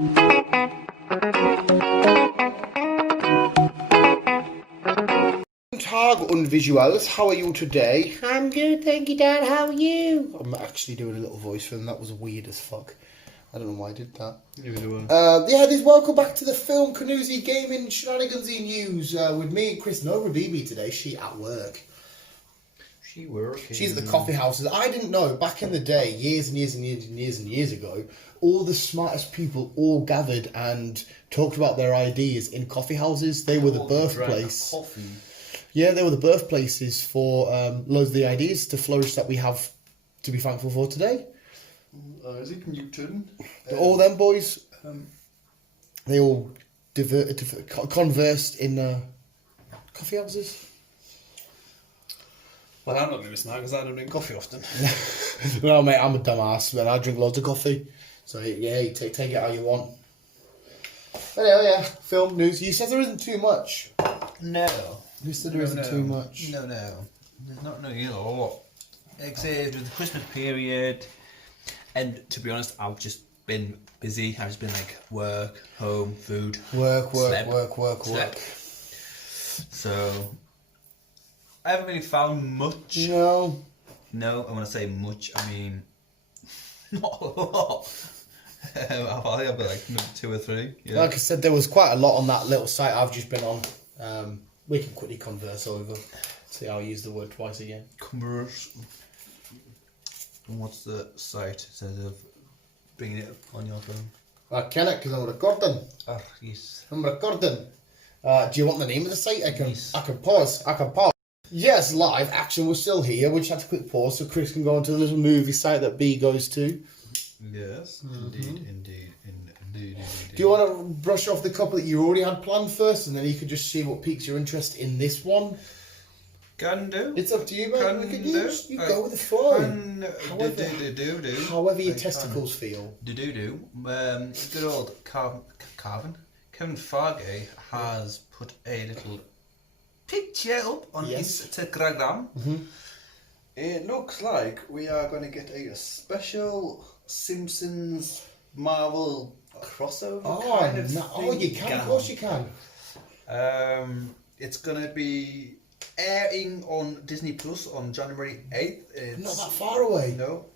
Tag und Visuals, how are you today? I'm good, thank you, Dad. How are you? I'm actually doing a little voice for them. That was weird as fuck. I don't know why I did that. This welcome back to the Film Canoozy Gaming Shenanigansy News with me and Chris. No Rabibi today. She at work. She working. She's at the coffee houses. I didn't know back in the day, years and years and years and years and years ago, all the smartest people all gathered and talked about their ideas in coffee houses. They were the birthplace. Yeah, they were the birthplaces for loads of the ideas to flourish that we have to be thankful for today. Isaac Newton. All them boys, they all conversed in coffee houses. Well, I'm not going to listen because I don't drink coffee often. No, mate, I'm a dumbass, man. I drink loads of coffee. So, yeah, you take it how you want. But yeah, film news. You said there isn't too much. No. You said there isn't too much. No. There's not a lot. Except with the Christmas period. And to be honest, I've just been busy. I've just been like work, home, food. Work. So, I haven't really found much. No, I want to say much. I mean, not a lot. I've got like maybe 2 or 3. Yeah. Like I said, there was quite a lot on that little site I've just been on. We can quickly converse over. See how I use the word twice again. Converse. And what's the site instead of bringing it on your phone? I can it because I'm recording. Ah, yes. I'm recording. Do you want the name of the site? I can. Yes. I can pause. Yes, live action. We're still here. We just had to quick pause so Chris can go onto the little movie site that B goes to. Yes, indeed. Do you want to brush off the couple that you already had planned first, and then you could just see what piques your interest in this one? Can do. It's up to you, mate. Can Look at do. you go with the flow. Do. However your testicles feel. Do. Good old Kevin Feige has put a little picture up on Instagram. Mm-hmm. It looks like we are going to get a special Simpsons Marvel crossover kind of thing. Oh, you can. Of course you can. It's going to be airing on Disney Plus on January 8th. It's not that far away. No.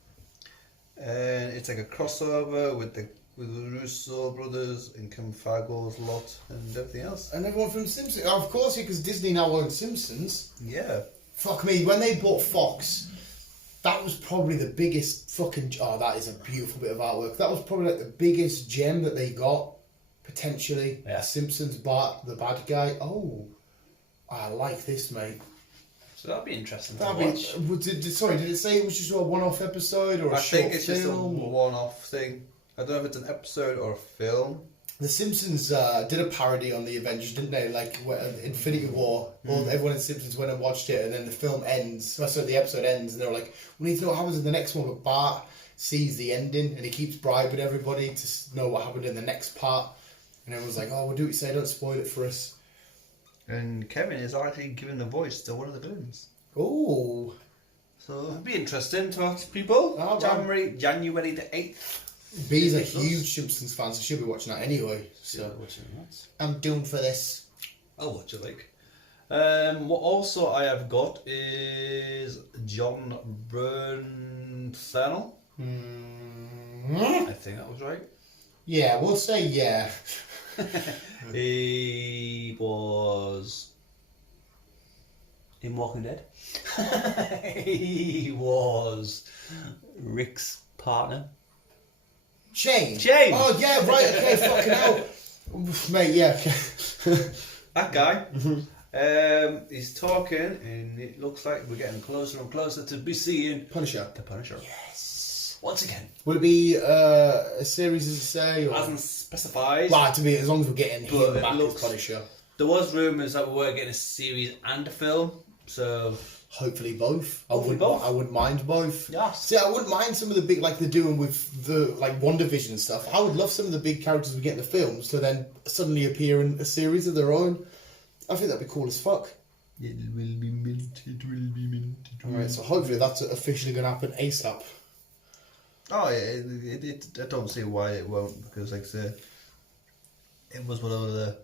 And it's like a crossover with the Russo brothers and Kevin Feige's lot and everything else. And everyone from Simpsons. Of course, because Disney now owns Simpsons. Yeah. Fuck me. When they bought Fox, that was probably the biggest fucking... Oh, that is a beautiful bit of artwork. That was probably like the biggest gem that they got, potentially. Yeah. Simpsons, Bart, the bad guy. Oh, I like this, mate. So that'd be interesting to watch. Did it say it was just a one-off episode or a short film? I think it's just a one-off thing. I don't know if it's an episode or a film. The Simpsons did a parody on the Avengers, didn't they? Like Infinity War. Everyone in Simpsons went and watched it, and then the film ends. So the episode ends, and they're like, "We need to know what happens in the next one." But Bart sees the ending, and he keeps bribing everybody to know what happened in the next part. And everyone's like, "Oh, we'll do what you say. Don't spoil it for us." And Kevin is actually giving a voice to one of the villains. Oh, so it'll be interesting to watch people. Oh, January the 8th. B's a huge Simpsons fan, so she'll be watching that anyway. So I'm doomed for this. I'll watch it like. What also I have got is John Bernthal. I think that was right. Yeah, we'll say yeah. He was in Walking Dead. He was Rick's partner. Shane. Oh yeah, right. Okay, fucking hell, mate. Yeah. That guy. He's talking, and it looks like we're getting closer and closer to be seeing Punisher. The Punisher. Yes. Once again. Will it be a series, as you say? Or? Hasn't specified. Well, to be as long as we're getting him back as Punisher. There was rumours that we were getting a series and a film, so hopefully both. I wouldn't mind both. Yes. See, I wouldn't mind some of the big, like they're doing with the like WandaVision and stuff. I would love some of the big characters we get in the films to then suddenly appear in a series of their own. I think that'd be cool as fuck. It will be minted. Alright, so hopefully that's officially going to happen ASAP. Oh yeah, I don't see why it won't, because like I said, it was one of the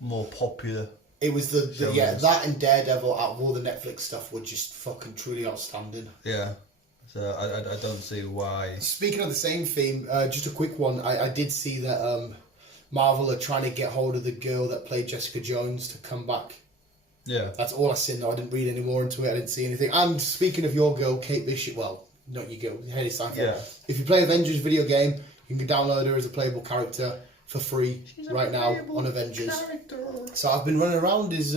more popular. It was the shows. that and Daredevil out of all the Netflix stuff were just fucking truly outstanding. Yeah. So I don't see why. Speaking of the same theme, just a quick one. I did see that Marvel are trying to get hold of the girl that played Jessica Jones to come back. Yeah. That's all I seen though. I didn't read any more into it. I didn't see anything. And speaking of your girl, Kate Bishop, well, not your girl, Haley Steinfeld. Yeah. If you play Avengers video game, you can download her as a playable character for free right now on Avengers. Character. So I've been running around as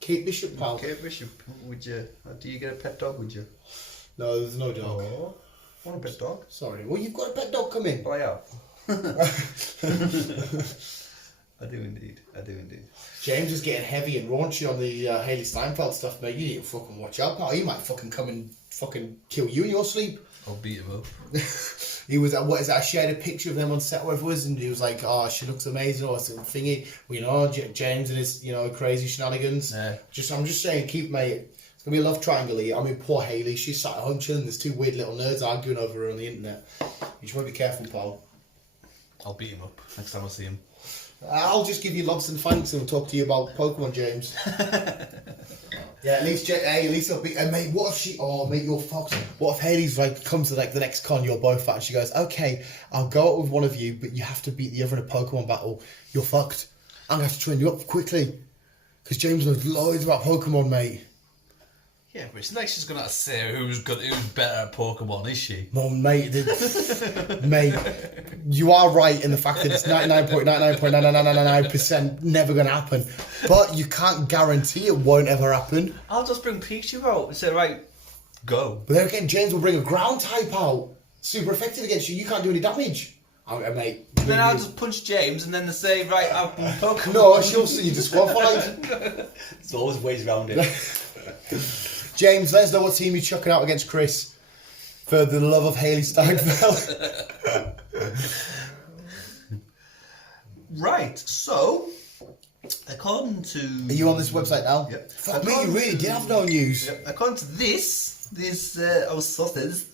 Kate Bishop, pal. Kate Bishop, would you? Do you get a pet dog? Would you? No, there's no dog. Oh, want a pet dog? Sorry. Well, you've got a pet dog coming. Oh, I have. I do indeed. James is getting heavy and raunchy on the Haley Steinfeld stuff, mate. You need to fucking watch out, pal. He might fucking come and fucking kill you in your sleep. I'll beat him up. He was, what is that? I shared a picture of them on set, whatever it was, and he was like, "Oh, she looks amazing," or some thingy. Well, you know, James and his, you know, crazy shenanigans. Yeah. I'm just saying, keep, mate. It's gonna be a love triangle here. I mean, poor Haley. She's sat at home chilling. There's two weird little nerds arguing over her on the internet. You just want to be careful, pal. I'll beat him up next time I see him. I'll just give you loves and thanks and talk to you about Pokemon, James. Yeah, at least it'll be. And mate, what if she? Oh, mate, you're fucked. What if Haley's like comes to like the next con you're both at, and she goes, "Okay, I'll go out with one of you, but you have to beat the other in a Pokemon battle." You're fucked. I'm gonna have to train you up quickly, because James knows loads about Pokemon, mate. Yeah, but it's like she's gonna say who's better at Pokemon, is she? Well, mate, mate, you are right in the fact that it's 99.99.99999% never gonna happen, but you can't guarantee it won't ever happen. I'll just bring Pikachu out and say, right, go. But then again, James will bring a ground type out, super effective against you. You can't do any damage. Mate. Then I'll just punch James and then they say, right, I've been Pokemon. No, she'll see you disqualified. There's always ways around it. James, let us know what team you're chucking out against Chris. For the love of Haley Steinfeld. Right, so, according to... Are you on this website now? Yep. Fuck me, you really did have no news. Yep. According to this our sources,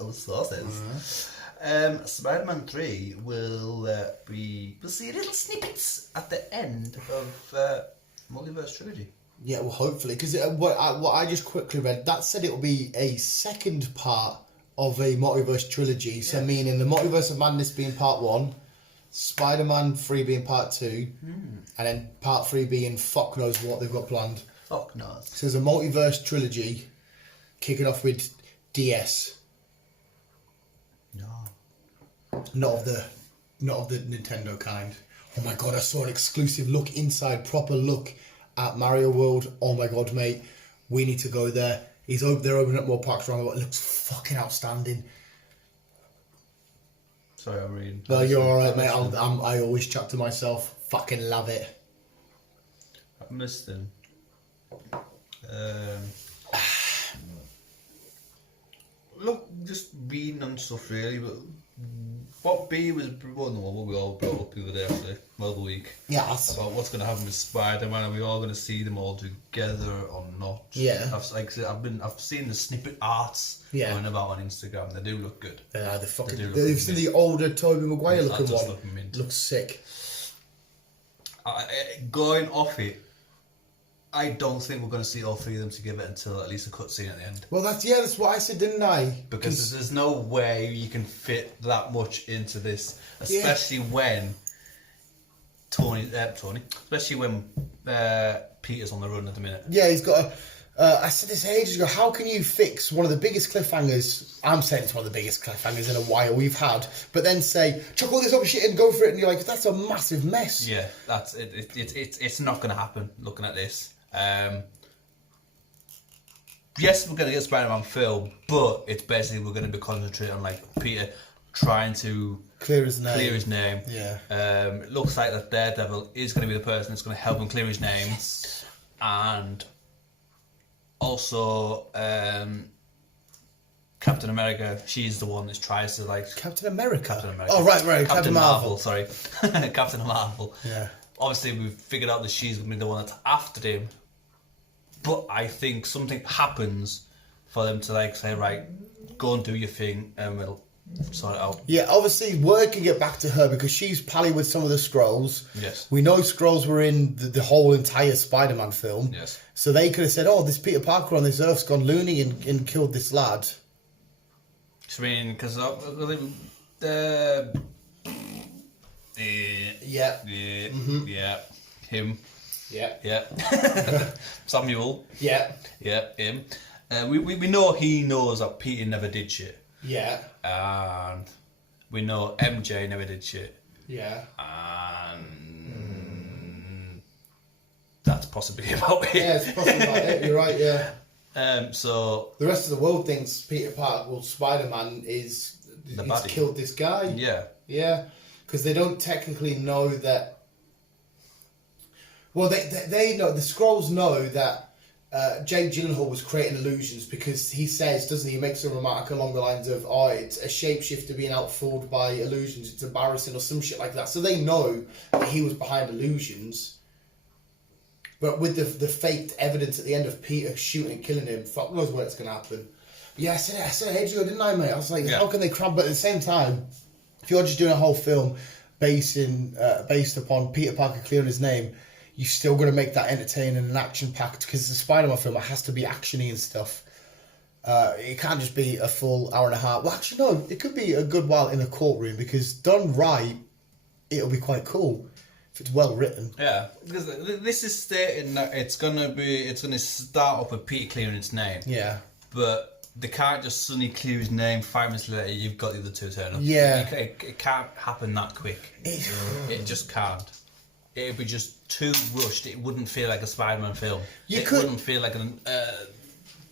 Spider-Man 3 will we'll see little snippets at the end of Multiverse Trilogy. Yeah, well, hopefully, because what I just quickly read, that said it will be a second part of a Multiverse trilogy, so meaning the Multiverse of Madness being part 1, Spider-Man 3 being part 2, and then part 3 being fuck knows what they've got planned. Fuck knows. So there's a Multiverse trilogy, kicking off with DS. No. Not of the Nintendo kind. Oh my god, I saw an exclusive look inside, proper look at Mario World. Oh my god, mate, we need to go there. They're opening up more parks around the world. It looks fucking outstanding. Sorry, I'm reading. Well, you're alright, mate. I always chat to myself. Fucking love it. I've missed them. Look, just reading and stuff really, but what B was what we all brought up the other day actually, the week. Yes. About what's going to happen with Spider-Man, are we all going to see them all together or not? Yeah. I've seen the snippet arts going about on Instagram. They do look good. They're fucking. They've seen the older Tobey Maguire looking one. Look mint. Looks sick. Going off it, I don't think we're going to see all three of them together until at least a cutscene at the end. Well, that's what I said, didn't I? Because there's no way you can fit that much into this, especially when especially when Peter's on the run at the minute. Yeah, he's got a. I said this ages ago. How can you fix one of the biggest cliffhangers? I'm saying it's one of the biggest cliffhangers in a while we've had. But then say, chuck all this other shit and go for it, and you're like, that's a massive mess. Yeah, that's it. It's not going to happen. Looking at this. Yes, we're going to get Spider-Man film, but it's basically we're going to be concentrating on like Peter trying to clear his name. Yeah. It looks like that Daredevil is going to be the person that's going to help him clear his name, and also Captain America. She's the one that tries to like Captain America. Oh right, Captain Marvel. Sorry, Captain Marvel. Yeah. Obviously, we've figured out that she's going to be the one that's after him. But I think something happens for them to like say, right, go and do your thing, and we'll sort it out. Yeah, obviously word can get back to her because she's pally with some of the Skrulls. Yes. We know Skrulls were in the whole entire Spider-Man film. Yes. So they could have said, oh, this Peter Parker on this Earth's gone loony and killed this lad. I mean, because Yeah. Him. Yeah. Samuel. Yeah. Yeah, him. We know he knows that Peter never did shit. Yeah. And we know MJ never did shit. Yeah. And that's possibly about it. Yeah, it's possibly about it. You're right, yeah. So the rest of the world thinks Peter Parker, well, Spider-Man he's killed this guy. Yeah. Yeah. Because they don't technically know that. Well, they know, the Skrulls know that Jake Gyllenhaal was creating illusions because he says, doesn't he, makes a remark along the lines of, oh, it's a shapeshifter being outfooled by illusions, it's embarrassing or some shit like that. So they know that he was behind illusions. But with the faked evidence at the end of Peter shooting and killing him, fuck knows when it's going to happen. Yeah, I said it ages ago, didn't I, mate? I was like, how can they cram? But at the same time, if you're just doing a whole film based upon Peter Parker clearing his name, you're still going to make that entertaining and action-packed because it's a Spider-Man film. It has to be action-y and stuff. It can't just be a full hour and a half. Well, actually, no. It could be a good while in a courtroom because done right, it'll be quite cool if it's well written. Yeah, because this is stating that it's gonna start off with Peter clearing its name. Yeah. But they can't just suddenly clear his name 5 minutes later. You've got the other two turn up. Yeah. It can't happen that quick. It just can't. It'd be just too rushed. It wouldn't feel like a Spider-Man film. Wouldn't feel like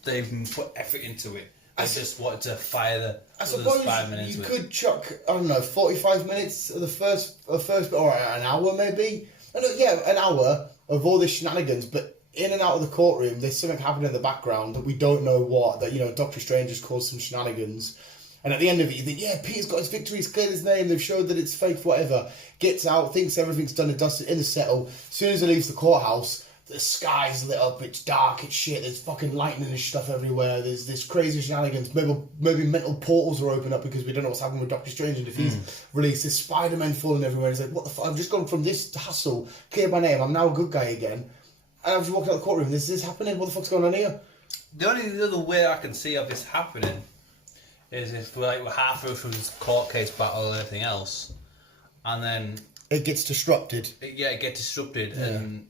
they've put effort into it. I just wanted to fire the Spider-Man into it. You could chuck, I don't know, 45 minutes of the first or an hour maybe. Yeah, an hour of all this shenanigans, but in and out of the courtroom, there's something happening in the background that we don't know what. That Doctor Strange has caused some shenanigans. And at the end of it, you think, yeah, Peter's got his victory, he's cleared his name, they've showed that it's fake, whatever. Gets out, thinks everything's done and dusted in the settle. As soon as he leaves the courthouse, the sky's lit up, it's dark, it's shit, there's fucking lightning and stuff everywhere, there's this crazy shenanigans. Maybe mental portals are open up because we don't know what's happening with Doctor Strange, and if he's released, there's Spider-Man falling everywhere. He's like, what the fuck, I've just gone from this hassle, clear my name, I'm now a good guy again. And I've just walked out of the courtroom, this is happening, what the fuck's going on here? The only other way I can see of this happening is if we're halfway through this court case battle and everything else, and then it gets disrupted. It gets disrupted, and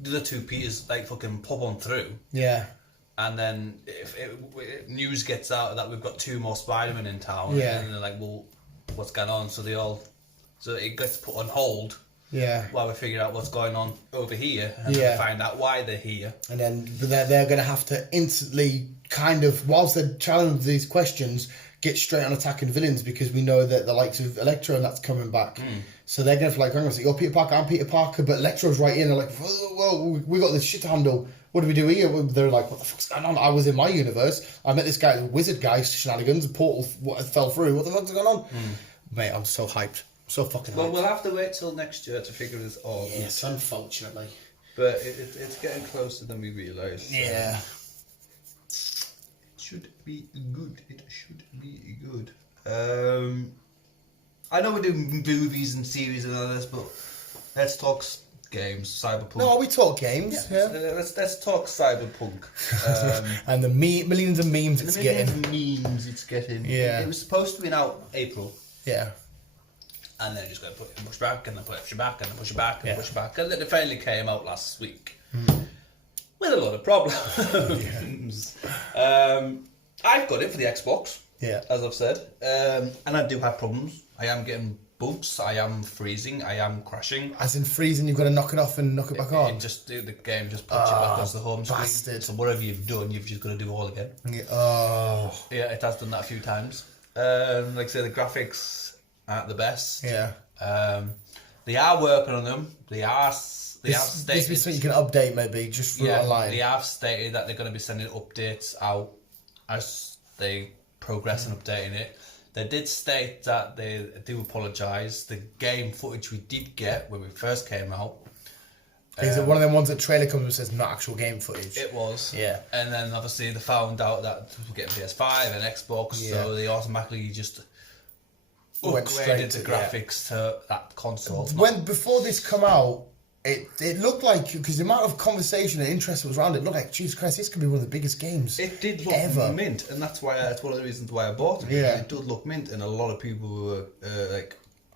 the other two Peters fucking pop on through. Yeah. And then if news gets out that we've got 2 more Spider-Men in town, and they're like, well, what's going on? So it gets put on hold. Yeah. While we figure out what's going on over here, and then we find out why they're here. And then they're going to have to instantly kind of, whilst they're challenging these questions, get straight on attacking villains because we know that the likes of Electro and that's coming back. So they're going to hang on, you're Peter Parker, I'm Peter Parker, but Electro's right in. They're like, well, we got this shit to handle. What do we do here? They're like, what the fuck's going on? I was in my universe. I met this guy, the wizard guy, shenanigans, the portal fell through. What the fuck's going on? Mate, I'm so hyped. So fucking hyped. Well, we'll have to wait till next year to figure this all out. Yes, unfortunately. But it's getting closer than we realise. So. Yeah. It should be good. It should be good. I know we do movies and series and all this, but let's talk games, Cyberpunk. No, we talk games. Yeah. Let's talk Cyberpunk. And the millions of memes it's getting. Yeah. It was supposed to be out April. Yeah. And then just got to push back, and then push it back, and then push it back, and push it back. And then it finally came out last week. With a lot of problems. I've got it for the Xbox, as I've said. And I do have problems. I am getting bugs, I am freezing, I am crashing. As in freezing, you've got to knock it off and knock it back on? The game just puts you back onto the home screen. Bastard. So whatever you've done, you've just got to do it all again. Oh. Yeah, it has done that a few times. Like I say, the graphics aren't the best. Yeah. They are working on them. They have stated... This is something you can update maybe, just for online. They have stated that they're going to be sending updates out as they progress in updating it. They did state that they do apologise. The game footage we did get when we first came out... Is it one of them ones that trailer comes and says not actual game footage? It was. Yeah. And then obviously they found out that we're getting PS5 and Xbox, so they automatically just went straight upgraded the graphics to that console. Before this come out, it looked like, because the amount of conversation and interest that was around it, looked like, Jesus Christ, this could be one of the biggest games. It did look ever. mint, and that's one of the reasons why I bought it. Yeah. It did look mint, and a lot of people were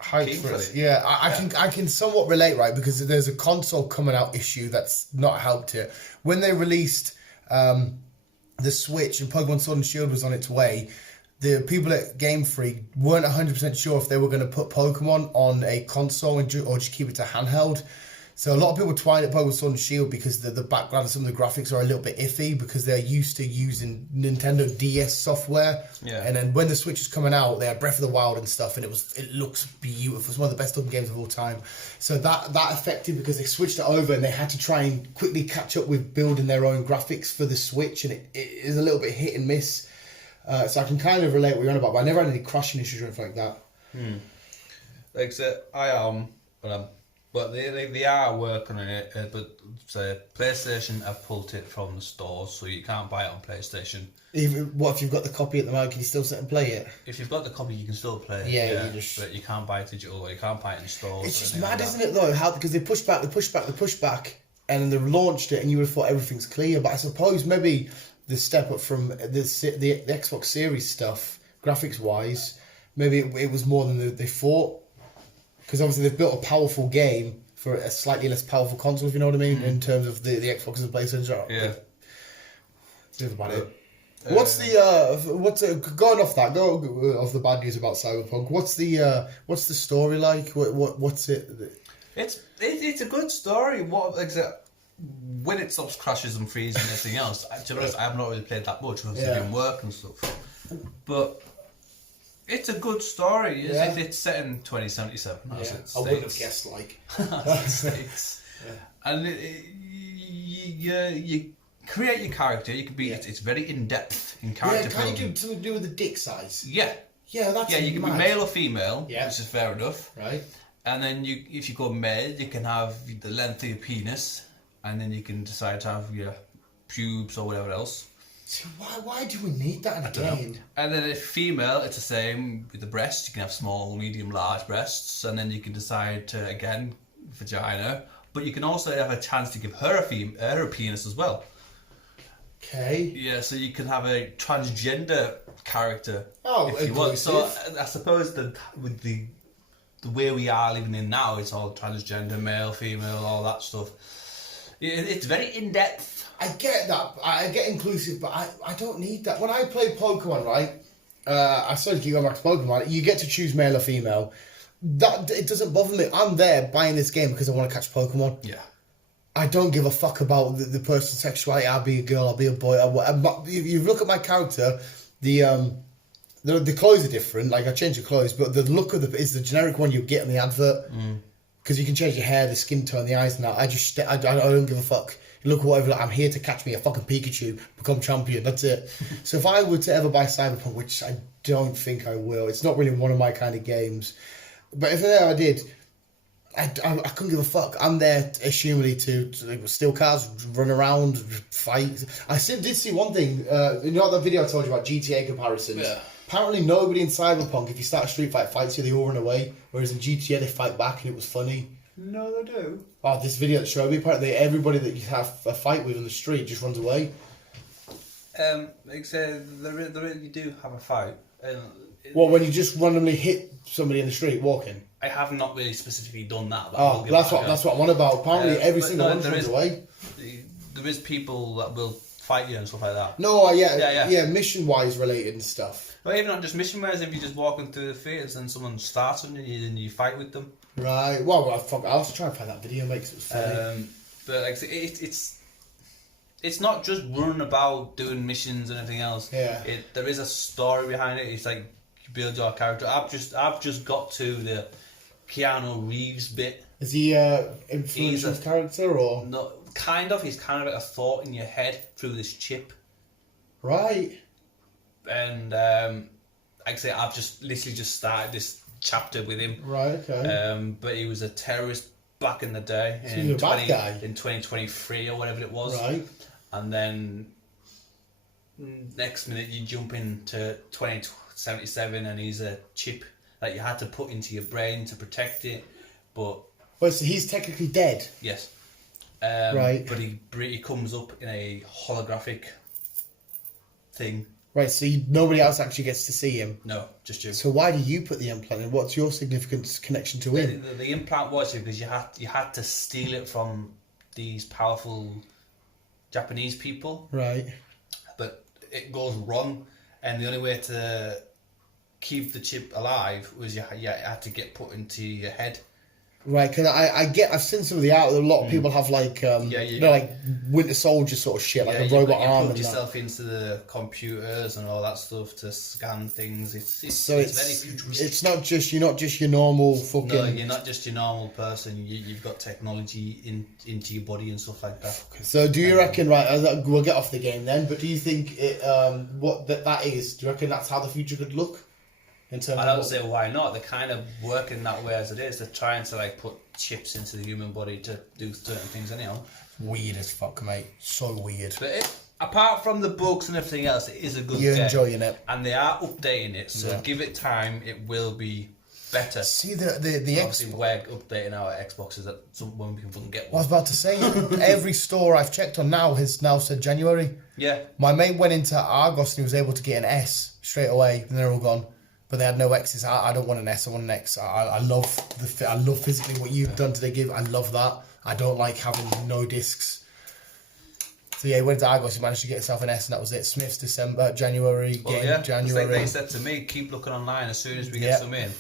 Hyped for it. Yeah, I can somewhat relate, right? Because there's a console coming out issue that's not helped it. When they released the Switch and Pokemon Sword and Shield was on its way, the people at Game Freak weren't 100% sure if they were going to put Pokemon on a console or just keep it to handheld. So a lot of people tried at Pokemon Sword and Shield because the background and some of the graphics are a little bit iffy because they're used to using Nintendo DS software. Yeah. And then when the Switch is coming out, they had Breath of the Wild and stuff, and it looks beautiful. It's one of the best looking games of all time. So that affected because they switched it over and they had to try and quickly catch up with building their own graphics for the Switch, and it is a little bit hit and miss. So I can kind of relate what you're on about, but I never had any crashing issues or anything like that. Like I said, I am, but they are working on it. But say PlayStation have pulled it from the stores, so you can't buy it on PlayStation. What if you've got the copy at the moment? Can you still sit and play it? If you've got the copy, you can still play it. Yeah, but you can't buy it digital, or you can't buy it in stores. It's just mad, isn't it, though? How, because they push back, and then they've launched it, and you would have thought everything's clear. But I suppose maybe the step up from the Xbox Series stuff, graphics wise, maybe it was more than they thought. Because obviously they've built a powerful game for a slightly less powerful console, if you know what I mean, in terms of the Xbox and PlayStation. Yeah. That's about it. What's going off that? Go off the bad news about Cyberpunk. What's the story like? What's it? It's a good story. When it stops crashes and freezes and everything else, to be honest, I have not really played that much because I've been work and stuff. But it's a good story. It's set in 2077. I wouldn't have guessed like. States. And you create your character. You can be. It's very in depth in character building. Can you do something to do with the dick size? Yeah. Yeah, that's you can be male or female. Yeah. Which is fair enough. Right. And then if you go male, you can have the length of your penis, and then you can decide to have your pubes or whatever else. So why do we need that in a game? And then if female, it's the same with the breasts. You can have small, medium, large breasts, and then you can decide to, again, vagina. But you can also have a chance to give her a penis as well. Okay. Yeah, so you can have a transgender character if you want. So I suppose that with the way we are living in now, it's all transgender, male, female, all that stuff. It's very in depth. I get that. I get inclusive, but I don't need that. When I play Pokemon, right? I suppose keep going back to Pokemon. You get to choose male or female. That it doesn't bother me. I'm there buying this game because I want to catch Pokemon. Yeah. I don't give a fuck about the person's sexuality. I'll be a girl. I'll be a boy. You look at my character. The clothes are different. Like I change the clothes, but the look of is the generic one you get in the advert. Because you can change your hair, the skin tone, the eyes, and that. I don't give a fuck. You look at whatever. I'm here to catch me a fucking Pikachu, become champion. That's it. So if I were to ever buy Cyberpunk, which I don't think I will, it's not really one of my kind of games. But if I did, I couldn't give a fuck. I'm there, assumedly, to steal cars, run around, fight. I did see one thing. You know that video I told you about GTA comparisons? Yeah. Apparently nobody in Cyberpunk, if you start a street fight, fights you, they all run away. Whereas in GTA, they fight back and it was funny. No, they do. Oh, this video that showed me, apparently everybody that you have a fight with on the street just runs away. Like I said, you do have a fight. When you just randomly hit somebody in the street walking? I have not really specifically done that. That's what I'm on about. Apparently every single one runs away. There is people that will fight you and stuff like that. No, yeah, mission-wise related and stuff. Well, even not just mission-wise, if you're just walking through the fields and someone starts on you and you fight with them. Right. Well, I was trying to find that video, mate, 'cause it was funny. But like, it's not just running about doing missions and everything else. Yeah. There is a story behind it. It's like you build your character. I've just got to the Keanu Reeves bit. Is he influential character or no? Kind of. He's kind of like a thought in your head through this chip. Right. And like I say, I've just literally just started this chapter with him. Right. Okay. But he was a terrorist back in the day. So he's a bad guy. In 2023 or whatever it was. Right. And then next minute you jump into 2077 and he's a chip that you had to put into your brain to protect it. But well, so he's technically dead. yes, Right. But he comes up in a holographic thing. Right, so nobody else actually gets to see him. No, just you. So why do you put the implant in? What's your significant connection to him? The implant was because you had to steal it from these powerful Japanese people. Right. But it goes wrong, and the only way to keep the chip alive was you had to get put into your head. Right, because I've seen some of the art. A lot of people have like, like Winter Soldier sort of shit, like a robot arm. You put yourself into the computers and all that stuff to scan things. It's very futuristic. It's not just you're not just your normal fucking. No, you're not just your normal person. You've got technology into your body and stuff like that. So do you reckon? Right, we'll get off the game then. But do you think what that is? Do you reckon that's how the future could look? I don't say why not. They're kind of working that way as it is. They're trying to like put chips into the human body to do certain things anyhow. Weird as fuck, mate. So weird. But apart from the bugs and everything else, it is a good You're game. enjoying it. And they are updating it, so give it time, it will be better. See the Obviously, we're updating our Xboxes that when people can get one. I was about to say, every store I've checked on now has now said January. Yeah. My mate went into Argos and he was able to get an S straight away, and they're all gone. But they had no X's. I don't want an S. I want an X. I love I love physically what you've done today. I love that. I don't like having no discs. So yeah, he went to Argos. He managed to get himself an S, and that was it. Smith's January. January. It's like they said to me, keep looking online. As soon as we get some in,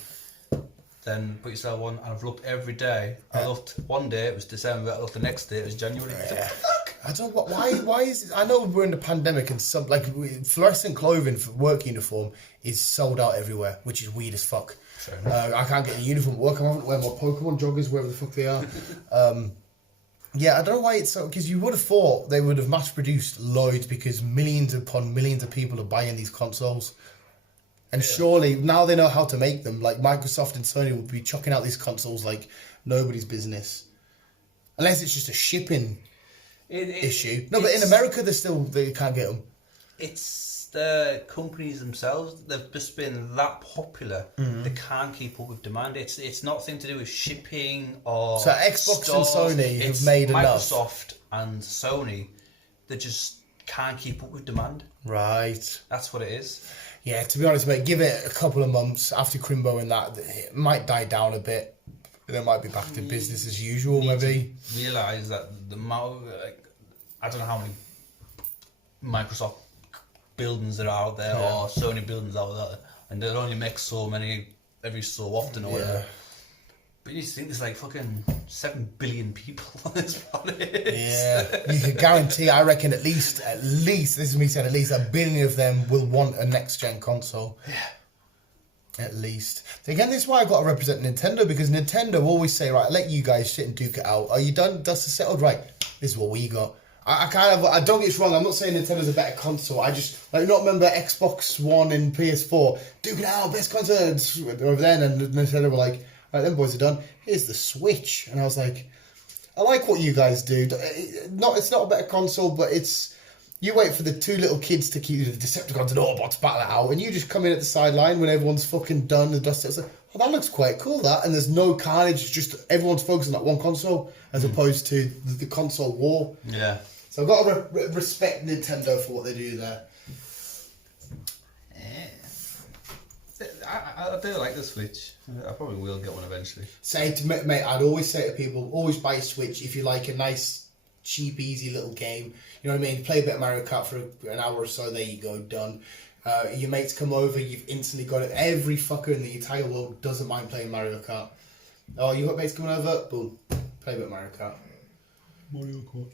then put yourself on. And I've looked every day. I looked one day it was December. I looked the next day it was January. Yeah. I don't know why is it, I know we're in the pandemic and some like fluorescent clothing for work uniform is sold out everywhere, which is weird as fuck. I can't get a uniform at work. I'm having to wear my Pokemon joggers wherever the fuck they are. Yeah, I don't know why it's so, because you would have thought they would have mass produced loads because millions upon millions of people are buying these consoles. And surely now they know how to make them. Like Microsoft and Sony will be chucking out these consoles like nobody's business, unless it's just a shipping issue. No, but in America they can't get them. It's the companies themselves. They've just been that popular. They can't keep up with demand. It's nothing to do with shipping or. So Xbox stores. and Sony have made enough. Microsoft and Sony, they just can't keep up with demand. Right. That's what it is. Yeah, to be honest, mate, give it a couple of months after Crimbo and that, it might die down a bit. They might be back to business as usual, maybe. Realise that the amount, I don't know how many Microsoft buildings there are out there or Sony buildings out there, and they'll only make so many every so often or whatever. But you think there's like fucking 7 billion people on this planet. Yeah, you can guarantee, I reckon at least, this is me saying, at least 1 billion of them will want a next-gen console. Yeah. At least. So again, this is why I've got to represent Nintendo, because Nintendo always say, right, let you guys sit and duke it out. Are you done? Dust is settled? Right, this is what we got. I don't get it wrong, I'm not saying Nintendo's a better console, I just, like, not remember Xbox One and PS4, duke it out, best console, over then, and Nintendo were like, right, them boys are done. Here's the Switch. And I was like, I like what you guys do. It's not a better console, but it's... You wait for the two little kids to keep the Decepticons and Autobots battle it out, and you just come in at the sideline when everyone's fucking done, the dust is like, oh, that looks quite cool, that. And there's no carnage, it's just everyone's focusing on that one console, as opposed to the console war. Yeah. So I've got to respect Nintendo for what they do there. I do like the Switch. I probably will get one eventually. Mate, I'd always say to people, always buy a Switch if you like a nice, cheap, easy little game. You know what I mean? Play a bit of Mario Kart for an hour or so, there you go, done. Your mates come over, you've instantly got it. Every fucker in the entire world doesn't mind playing Mario Kart. Oh, you got mates coming over? Boom. Play a bit of Mario Kart. Mario Kart.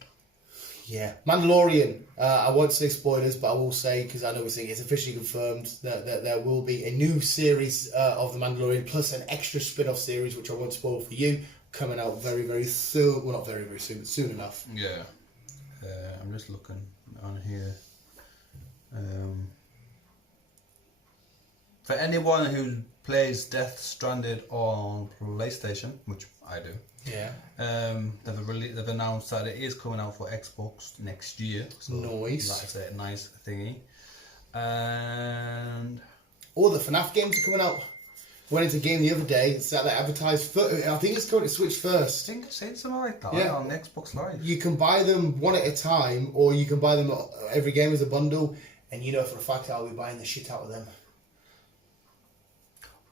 Yeah, Mandalorian. I won't say spoilers, but I will say, because I know it's officially confirmed that there will be a new series of The Mandalorian, plus an extra spin-off series, which I won't spoil for you, coming out very, very soon. Well, not very, very soon, but soon enough. Yeah. I'm just looking on here. For anyone who plays Death Stranded on PlayStation, which I do. Yeah. They've announced that it is coming out for Xbox next year. So nice. Like I say, a nice thingy. And all the FNAF games are coming out. Went into a game the other day. It's that they advertised. I think it's going to Switch first. I think I've seen something like that on Xbox Live. You can buy them one at a time, or you can buy them every game as a bundle. And you know for a fact I'll be buying the shit out of them.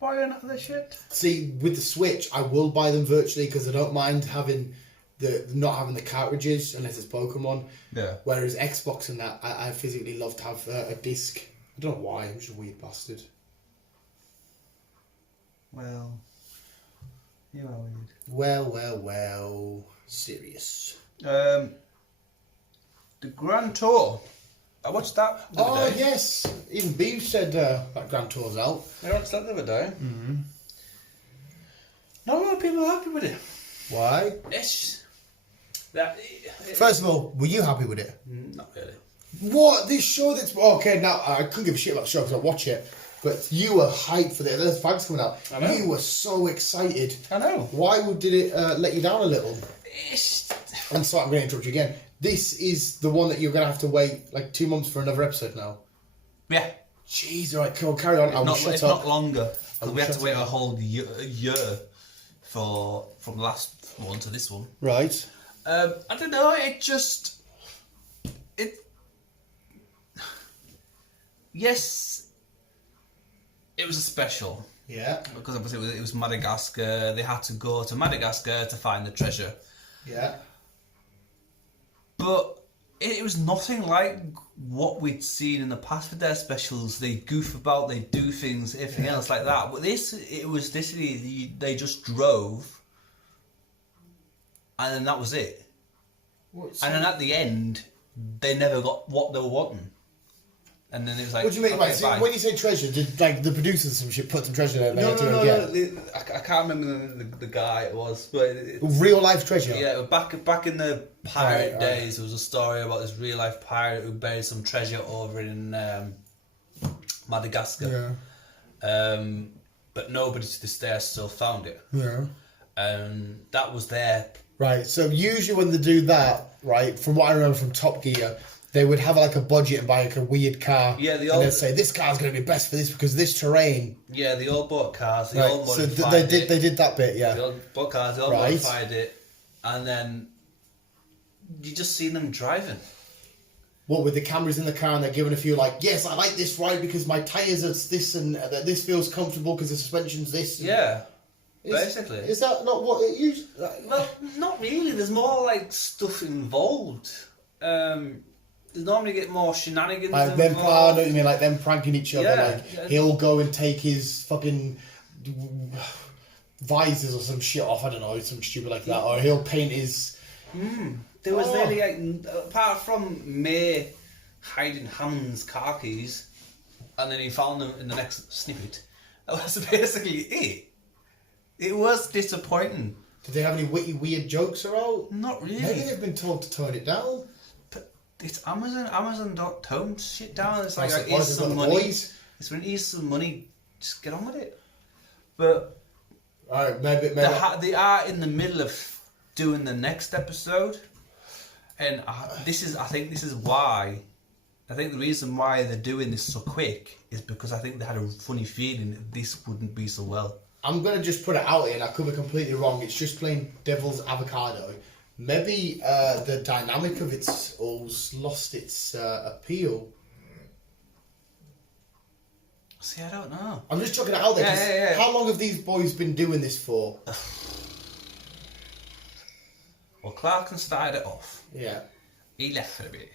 Buying out of the shit? See, with the Switch, I will buy them virtually because I don't mind having not having the cartridges unless it's Pokemon. Yeah. Whereas Xbox and that, I physically love to have a disc. I don't know why. I'm just a weird bastard. Well, you are weird. Well. Serious. The Grand Tour. I watched that the other day. Yes. Even Beav said that Grand Tour's out. I watched that the other day. Mm-hmm. Not a lot of people are happy with it. Why? First of all, were you happy with it? Not really. What? This show that's... Okay, now, I couldn't give a shit about the show because I watch it. But you were hyped for it. There's fags coming out. I know. You were so excited. I know. Why did it let you down a little? I'm sorry, I'm going to interrupt you again. This is the one that you're going to have to wait like 2 months for another episode now. Yeah. Jeez, all right, cool, carry on. It's not longer. Because we had to wait a whole year from the last one to this one. Right. I don't know, Yes, it was a special. Yeah. Because obviously it was Madagascar. They had to go to Madagascar to find the treasure. Yeah. But it was nothing like what we'd seen in the past with their specials. They goof about, they do things, everything else like that. But it was literally, they just drove, and then that was it. And then at the end, they never got what they were wanting. And then it was like, what do you mean? Okay, so when you say treasure, did like the producers and some shit put some treasure there? No. I can't remember the guy it was, but real life treasure. Yeah, back in the pirate days, there was a story about this real life pirate who buried some treasure over in Madagascar. Yeah. But nobody to this day has still found it. Yeah. That was there. Right. So usually when they do that, right, from what I remember from Top Gear, they would have like a budget and buy like a weird car. Yeah, and they'd say this car's going to be best for this because this terrain. Yeah, they all bought cars. They all so modified it. They did that bit, yeah. They all bought cars. They all modified it, and then you just see them driving. What, with the cameras in the car and they're giving a few like, yes, I like this ride because my tyres are this and this feels comfortable because the suspension's this. Yeah. Basically. Is that not what it usually... Well, not really. There's more like stuff involved. There's normally get more shenanigans like involved. I know what you mean, like them pranking each other. Yeah. Like he'll go and take his fucking visors or some shit off, I don't know, some stupid like that. Or he'll paint his... There was really, like, apart from May hiding Hammond's car keys, and then he found them in the next snippet, that was basically it. It was disappointing. Did they have any witty, weird jokes around? Not really. Maybe they've been told to tone it down. But it's Amazon. Amazon don't tone shit down. It's like, here's some money. It's when here's some money, just get on with it. But alright, maybe they are in the middle of doing the next episode, and I think this is why. I think the reason why they're doing this so quick is because I think they had a funny feeling that this wouldn't be so well. I'm going to just put it out here, and I could be completely wrong. It's just plain devil's avocado. Maybe the dynamic of it's all lost its appeal. See, I don't know. I'm just chucking it out there. Yeah. How long have these boys been doing this for? Well, Clarkson started it off. Yeah. He left for a bit.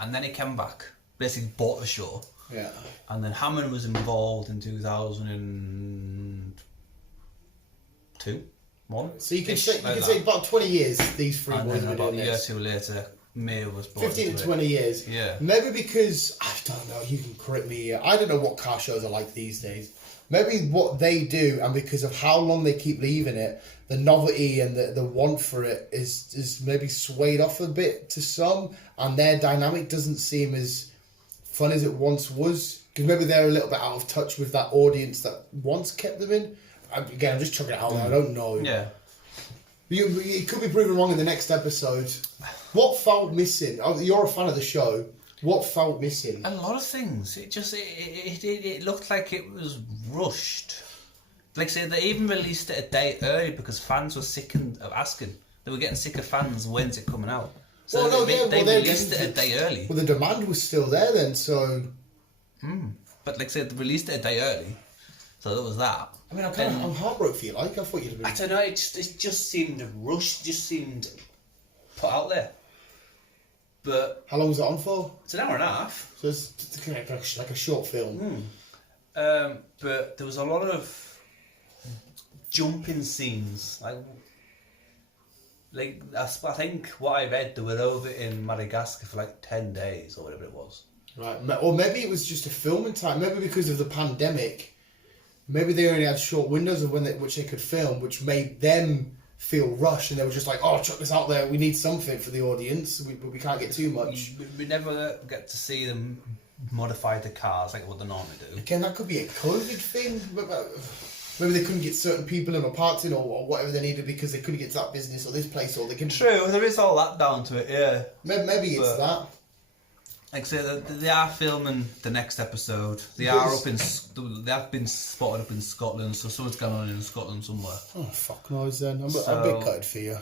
And then he came back. Basically bought the show. Yeah. And then Hammond was involved in 2002. So you can say about 20 years these three boys have been about doing a year or this. two later, May was brought 15 to 20 years. Yeah. Maybe because, I don't know, you can correct me here. I don't know what car shows are like these days. Maybe what they do, and because of how long they keep leaving it, the novelty and the want for it is maybe swayed off a bit to some, and their dynamic doesn't seem as fun as it once was. Because maybe they're a little bit out of touch with that audience that once kept them in. Again, I'm just chucking it out there. I don't know. Yeah. You could be proven wrong in the next episode. What felt missing? You're a fan of the show. What felt missing? A lot of things. It just it looked like it was rushed. Like, say, they even released it a day early because fans were sick of asking. They were getting sick of fans, when's it coming out? So they released it a day early. Well, the demand was still there then, so... But like I said, they released it a day early. So that was that. I mean, I'm heartbroken for you, like, I thought you'd have been... I don't know, it just seemed rushed, it just seemed put out there. But... How long was it on for? It's an hour and a half. So it's like a short film. But there was a lot of jumping scenes. Like I think what I read, they were over in Madagascar for like 10 days or whatever it was. Right, or maybe it was just a filming time. Maybe because of the pandemic, maybe they only had short windows of which they could film, which made them feel rushed, and they were just like, "Oh, chuck this out there. We need something for the audience, but we can't get too much." We never get to see them modify the cars like what they normally do. Again, that could be a COVID thing. Maybe they couldn't get certain people in or parts in or whatever they needed because they couldn't get to that business or this place or they couldn't. True, there is all that down to it, yeah. Maybe it's that. Like I say, they are filming the next episode. They have been spotted up in Scotland, so something's going on in Scotland somewhere. Oh, fuck knows then. I'm a bit gutted for you.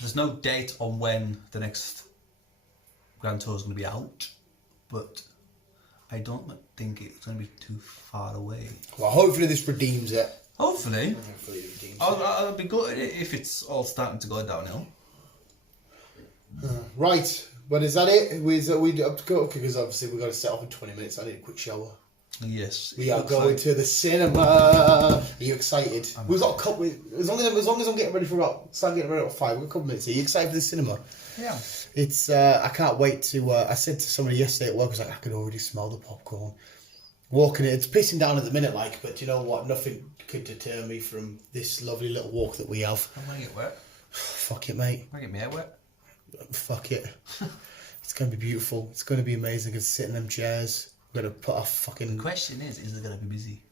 There's no date on when the next Grand Tour is going to be out, but I don't think it's going to be too far away. Well, hopefully this redeems it. Hopefully. It redeems it. I'll be good if it's all starting to go downhill. Right. But is that it? We up to go? Because obviously we've got to set off in 20 minutes. I need a quick shower. Yes. We are going to the cinema. Are you excited? We've got a couple. As long as I'm getting ready for start getting ready at 5. We've got a couple minutes. Are you excited for the cinema? Yeah. It's. I can't wait to. I said to somebody yesterday at work, I was like, I can already smell the popcorn. Walking it, it's pissing down at the minute, like. But you know what? Nothing could deter me from this lovely little walk that we have. I'm gonna get wet. Fuck it, mate. I'm gonna get my hair wet. Fuck it. It's going to be beautiful. It's going to be amazing. I'm going to sit in them chairs. I'm going to put a fucking... The question is it going to be busy?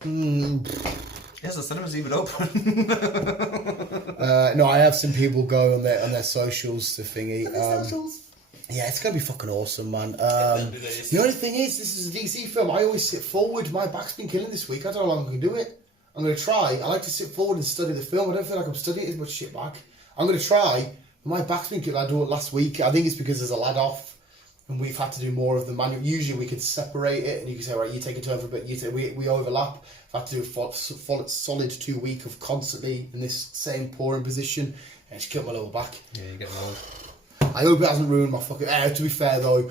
Mm. Yes, the cinema's even open. No, I have seen people go on their socials to thingy. Socials? Yeah, it's going to be fucking awesome, man. The only thing is, this is a DC film. I always sit forward. My back's been killing this week. I don't know how long I can do it. I'm going to try. I like to sit forward and study the film. I don't feel like I'm studying as much shit back. I'm going to try. My back's been killing. I do it last week. I think it's because there's a lad off, and we've had to do more of the manual. Usually we could separate it, and you can say, right, you take a turn for a bit. You take, we overlap. I've had to do a solid 2 week of constantly in this same pouring position, and it's killed my lower back. Yeah, you're getting old. I hope it hasn't ruined my fucking... to be fair, though,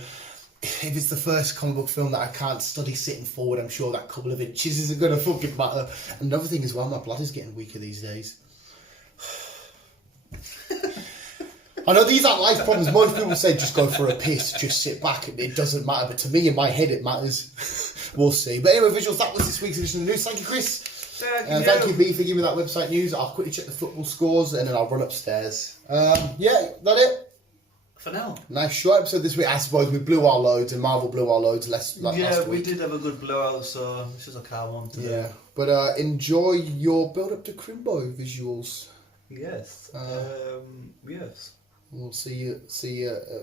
if it's the first comic book film that I can't study sitting forward, I'm sure that couple of inches isn't going to fucking matter. Another thing as well, my bladder's getting weaker these days. I know these aren't life problems. Most people say just go for a piss, just sit back. It doesn't matter. But to me, in my head, it matters. We'll see. But anyway, visuals, that was this week's edition of the news. Thank you, Chris. Thank you, B, for giving me that website news. I'll quickly check the football scores and then I'll run upstairs. Yeah, that it? For now. Nice short episode this week. I suppose we blew our loads and Marvel blew our loads last week. Yeah, we did have a good blowout, so this is a calm one today. Yeah, but enjoy your build-up to Crimbo visuals. Yes. Yes. We'll see you.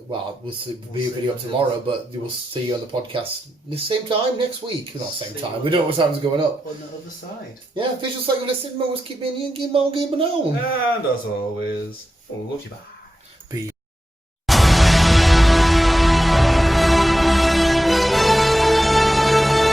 Well, we'll be a video up tomorrow, but we'll see you on the podcast the same time next week. Not same time. We don't know what time's going up. On the other side. Yeah, visuals like you're listening. Always keep me in. Give me now. And as always, love you back.